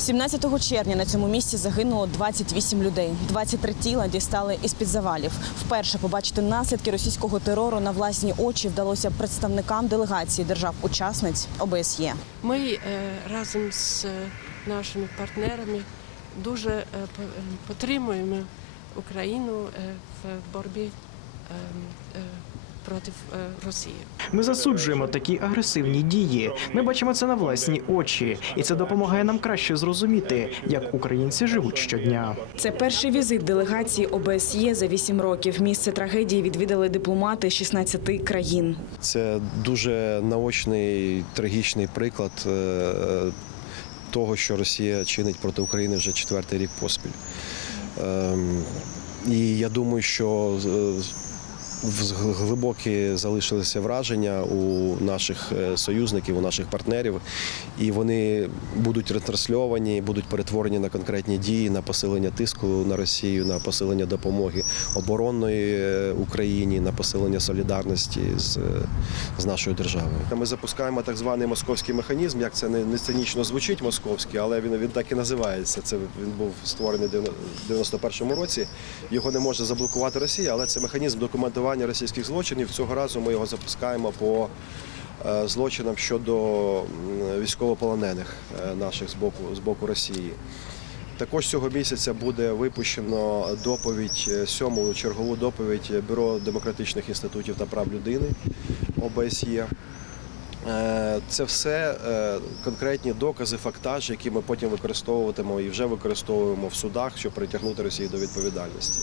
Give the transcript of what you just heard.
17 червня на цьому місці загинуло 28 людей. 23 тіла дістали із-під завалів. Вперше побачити наслідки російського терору на власні очі вдалося представникам делегації держав-учасниць ОБСЄ. Ми е, разом з е, нашими партнерами дуже е, підтримуємо Україну в боротьбі е, е, проти е, Росії. Ми засуджуємо такі агресивні дії. Ми бачимо це на власні очі, і це допомагає нам краще зрозуміти, як українці живуть щодня. Це перший візит делегації ОБСЄ за 8 років. Місце трагедії відвідали дипломати 16 країн. Це дуже наочний трагічний приклад е, того, що Росія чинить проти України вже четвертий рік поспіль. Ем, І я думаю, що е, глибокі залишилися враження у наших е, союзників, у наших партнерів, і вони будуть ретрансльовані, будуть перетворені на конкретні дії, на посилення тиску на Росію, на посилення допомоги оборонної е, Україні, на посилення солідарності з, е, з нашою державою. Ми запускаємо так званий московський механізм. Як це не, сценічно звучить московський, але він, він так і називається. Це він був створений в 91-му році. Його не може заблокувати Росія, але це механізм документування російських злочинів. Цього разу ми його запускаємо по е, злочинам щодо військовополонених е, наших з боку, з боку Росії. Також цього місяця буде випущено доповідь, е, сьому чергову доповідь Бюро демократичних інститутів та прав людини ОБСЄ. Це все конкретні докази, фактажі, які ми потім використовуватимемо і вже використовуємо в судах, щоб притягнути Росію до відповідальності.